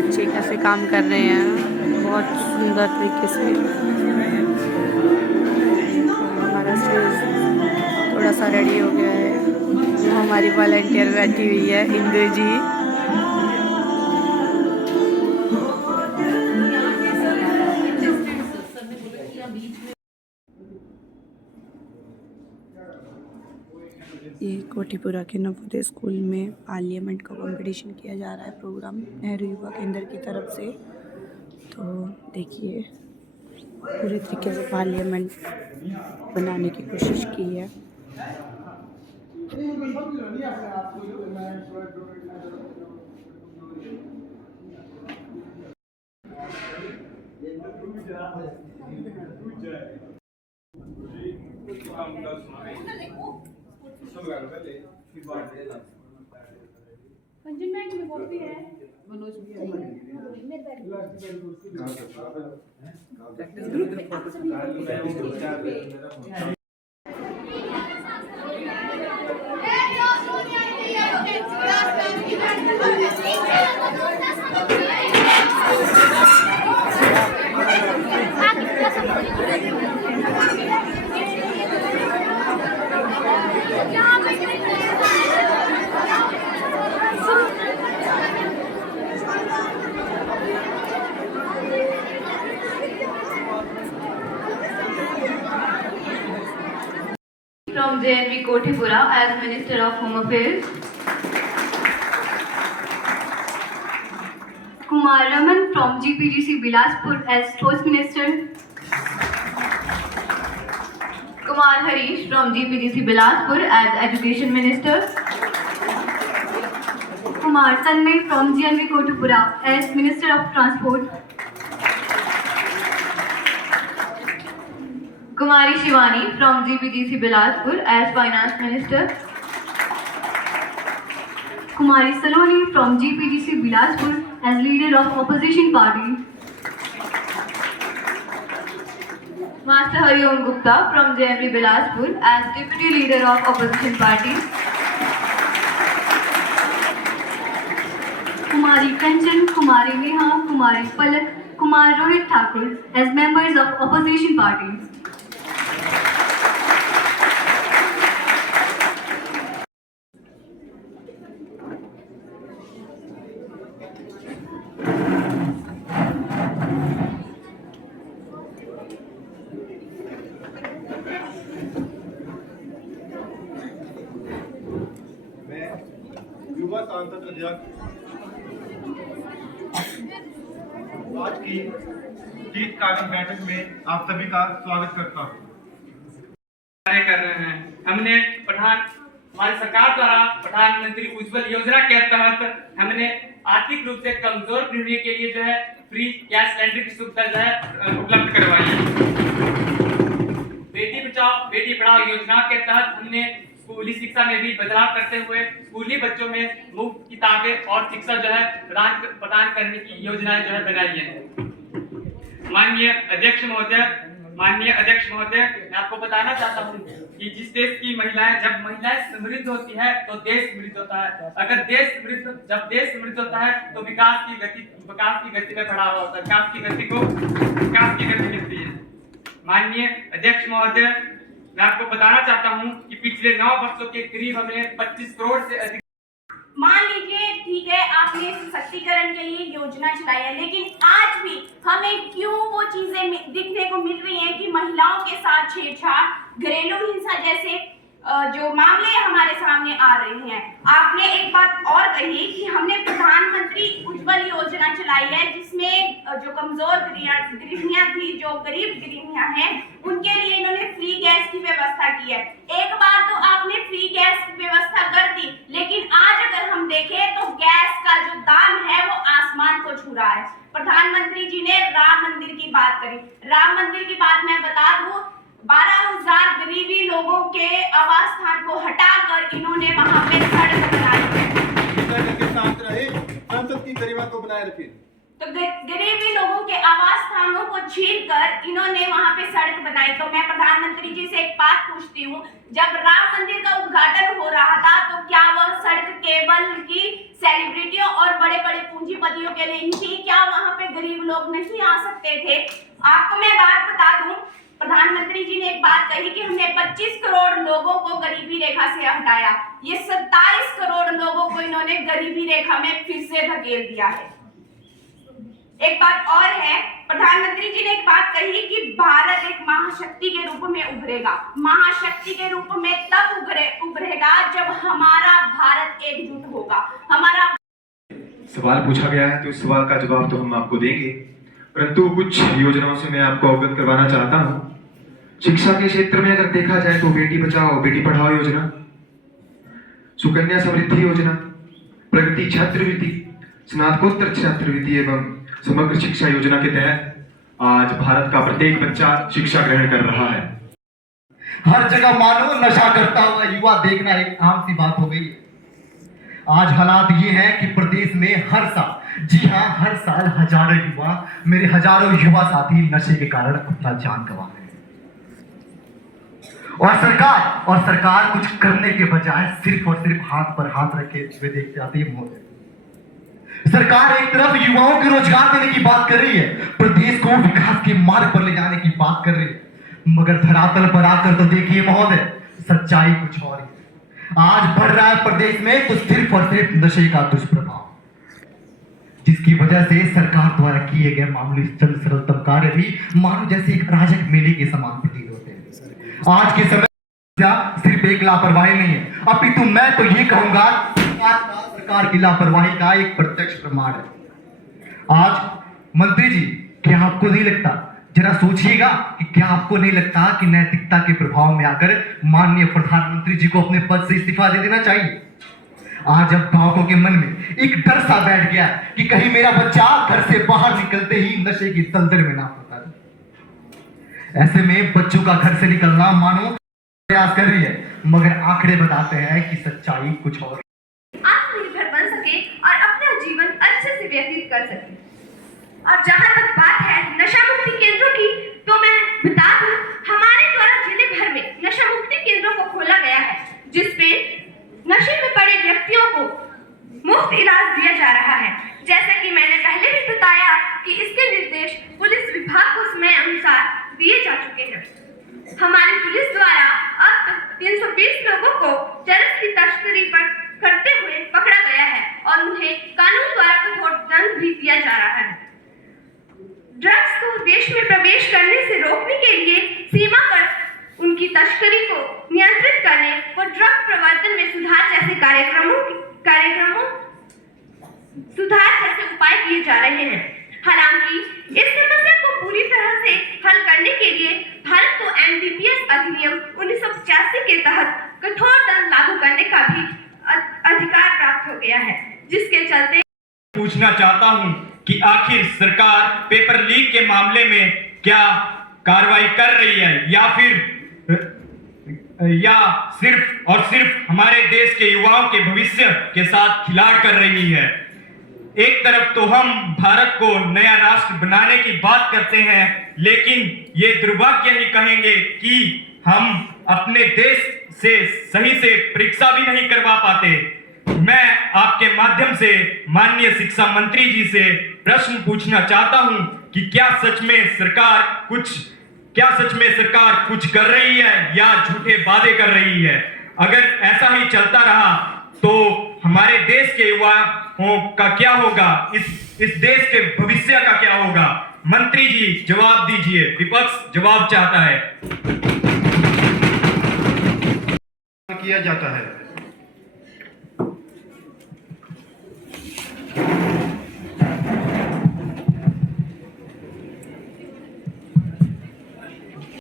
बच्चे कैसे काम कर रहे हैं बहुत सुंदर तरीके से। हमारा स्टेज थोड़ा सा रेडी हो गया है। वो हमारी वॉलंटियर बैठी हुई है इंदु जी। ये कोठीपुरा के नवोदय स्कूल में पार्लियामेंट का कंपटीशन किया जा रहा है प्रोग्राम नेहरू युवा केंद्र की तरफ से। तो देखिए पूरे तरीके से पार्लियामेंट बनाने की कोशिश की है। From JNV Kothipura as Minister of Home Affairs. Kumar Raman from GPGC Bilaspur as Sports Minister. Kumar Harish from GPGC Bilaspur as Education Minister. Kumar Tanmay from GNV Kothipura as Minister of Transport. Kumari Shivani from GPGC Bilaspur as Finance Minister. Kumari Saloni from GPGC Bilaspur as Leader of Opposition Party. Master Hariom Gupta from JNV Bilaspur as Deputy Leader of Opposition Party. Kumari Kanchan, Kumari Neha, Kumari Palak, Kumar Rohit Thakur as members of Opposition Parties. युवा सांसद अध्यक्ष आज की शीतकालीन बैठक में आप सभी का स्वागत करता हूँ। कार्य कर रहे हैं। हमने हमारी सरकार द्वारा प्रधानमंत्री उज्ज्वल योजना के तहत हमने आर्थिक रूप से कमजोर गृहिणी के लिए जो है फ्री गैस सिलेंडर की सुविधा जो है उपलब्ध करवाई है। बेटी बचाओ बेटी पढ़ाओ योजना के तहत हमने स्कूली शिक्षा में भी बदलाव करते हुए स्कूली बच्चों में मुफ्त किताबें और शिक्षा जो है प्रदान करने की योजनाएं जो है बनाई है। माननीय अध्यक्ष महोदय, मैं आपको बताना चाहता हूँ कि जिस देश की जब महिलाएं समृद्ध होती है तो देश समृद्ध होता है। जब देश समृद्ध होता है तो विकास की गति में बढ़ावा होता है, विकास की गति मिलती है। माननीय अध्यक्ष महोदय, मैं आपको बताना चाहता हूं कि पिछले 9 वर्षों के करीब हमने 25 करोड़ से अधिक। मान लीजिए ठीक है आपने सशक्तिकरण के लिए योजना चलाई है, लेकिन आज भी हमें क्यों वो चीजें दिखने को मिल रही हैं कि महिलाओं के साथ छेड़छाड़, घरेलू हिंसा जैसे जो मामले हमारे सामने आ रहे हैं। आपने एक बात और कही कि हमने प्रधानमंत्री उज्ज्वल योजना चलाई है जिसमें जो कमजोर गृहिणियां थी, जो गरीब गृहिणियां हैं, उनके लिए इन्होंने फ्री गैस की व्यवस्था की है। एक बार तो आपने फ्री गैस की व्यवस्था कर दी, लेकिन आज अगर हम देखें तो गैस का जो दाम है वो आसमान को छू रहा है। प्रधानमंत्री जी ने राम मंदिर की बात करी। राम मंदिर की बात मैं बता दूं, 12,000 गरीबी लोगों के आवास स्थान को हटाकर इन्होंने वहां पे सड़क बनाई। शांत रहे, संसद की गरिमा को बनाए रखे। तो गरीबी लोगों के आवास स्थानों को छीन कर इन्होंने वहां पे सड़क बनाई। तो मैं प्रधानमंत्री जी से एक बात पूछती हूँ, जब राम मंदिर का उद्घाटन हो रहा था तो क्या वह सड़क केवल की सेलिब्रिटियों और बड़े बड़े पूंजीपतियों के लिए ही थी? क्या वहां पे गरीब लोग नहीं आ सकते थे? आपको मैं बात बता दूं, प्रधानमंत्री जी ने एक बात कही कि हमने 25 करोड़ लोगों को गरीबी रेखा से हटाया। ये 27 करोड़ लोगों को इन्होंने गरीबी रेखा में फिर से धकेल दिया है। एक बात और है, प्रधानमंत्री जी ने एक बात कही कि भारत एक महाशक्ति के रूप में उभरेगा। महाशक्ति के रूप में तब उभरेगा जब हमारा भारत एकजुट होगा। हमारा सवाल पूछा गया है तो इस सवाल का जवाब तो हम आपको देंगे, परंतु कुछ योजनाओं से मैं आपको अवगत करवाना चाहता हूं। शिक्षा के क्षेत्र में अगर देखा जाए तो बेटी बचाओ बेटी पढ़ाओ योजना, सुकन्या समृद्धि योजना, प्रगति छात्रवृत्ति, स्नातकोत्तर छात्रवृत्ति एवं समग्र शिक्षा योजना के तहत आज भारत का प्रत्येक बच्चा शिक्षा ग्रहण कर रहा है। हर जगह मानो नशा करता हुआ युवा देखना एक आम सी बात हो गई है। आज हालात ये हैं कि प्रदेश में हर साल, जी हाँ हर साल हजारों युवा, मेरे हजारों युवा साथी नशे के कारण अपना जान गंवा रहे हैं। और सरकार कुछ करने के बजाय सिर्फ और सिर्फ हाथ पर हाथ रखे हुए देखते आती है। महोदय, सरकार एक तरफ युवाओं को रोजगार देने की बात कर रही है, प्रदेश को विकास के मार्ग पर ले जाने की बात कर रही है, मगर धरातल पर आकर तो देखिए महोदय, सच्चाई कुछ और है। आज बढ़ रहा है प्रदेश में तो सिर्फ और सिर्फ नशे का दुष्प्रभाव, जिसकी वजह से सरकार द्वारा किए गए मामूली चंद सरलतम कार्य भी मानो जैसे एक अराजक मेले के समान प्रतीत होते हैं। आज के समय सिर्फ एक लापरवाही नहीं है, अपितु मैं तो ये कहूंगा सरकार की लापरवाही का एक प्रत्यक्ष प्रमाण है। आज मंत्री जी, क्या आपको नहीं लगता, जरा सोचिएगा कि क्या आपको नहीं लगता कि नैतिकता के प्रभाव में आकर माननीय प्रधानमंत्री जी को अपने पद से इस्तीफा दे देना चाहिए? आज अब गांवों के मन में एक डर सा बैठ गया कि कहीं मेरा बच्चा घर से बाहर निकलते ही नशे की दलदल में ना फंसा जाए। ऐसे में बच्चों का घर से निकलना मानो प्रयास कर रही है, मगर आंकड़े बताते हैं कि सच्चाई कुछ और। आत्मनिर्भर बन सके और अपना जीवन अच्छे से व्यतीत कर सके। और जहां तक बात है नशा मुक्ति केंद्रों की, तो मैं बता दूं, हमारे द्वारा जिले भर में नशा मुक्ति केंद्रों को खोला गया है, जिसमें नशे में पड़े व्यक्तियों को मुफ्त इलाज दिया जा रहा है। जैसे कि मैंने पहले भी बताया कि इसके निर्देश पुलिस विभाग को समय अनुसार दिए जा चुके हैं। हमारी पुलिस द्वारा अब तक 320 लोगों को चरस की तस्करी पर करते हुए पकड़ा गया है और उन्हें कानून द्वारा कठोर दंड भी दिया जा रहा है। ड्रग्स को देश में प्रवेश करने से रोकने के लिए सीमा पर उनकी तस्करी को नियंत्रित करने और ड्रग प्रवर्तन में सुधार जैसे उपाय किए जा रहे हैं। हालांकि इस समस्या को पूरी तरह से हल करने के लिए भारत को एनडीपीएस अधिनियम 1985 के तहत कठोर दंड लागू करने का भी अधिकार प्राप्त हो गया है, जिसके चलते पूछना चाहता हूं कि आखिर सरकार पेपर लीक के मामले में क्या कार्रवाई कर रही है या सिर्फ और सिर्फ हमारे देश के युवाओं के भविष्य के साथ खिलाड़ कर रही है। एक तरफ तो हम भारत को नया राष्ट्र बनाने की बात करते हैं, लेकिन ये दुर्भाग्य ही कहेंगे कि हम अपने देश से सही से परीक्षा भी नहीं करवा पाते। मैं आपके माध्यम से माननीय शिक्षा मंत्री जी से प्रश्न पूछना चाहता हूं कि क्या सच में सरकार कुछ कर रही है या झूठे वादे कर रही है। अगर ऐसा ही चलता रहा तो हमारे देश के युवाओं का क्या होगा, इस देश के भविष्य का क्या होगा। मंत्री जी जवाब दीजिए, विपक्ष जवाब चाहता है। किया जाता है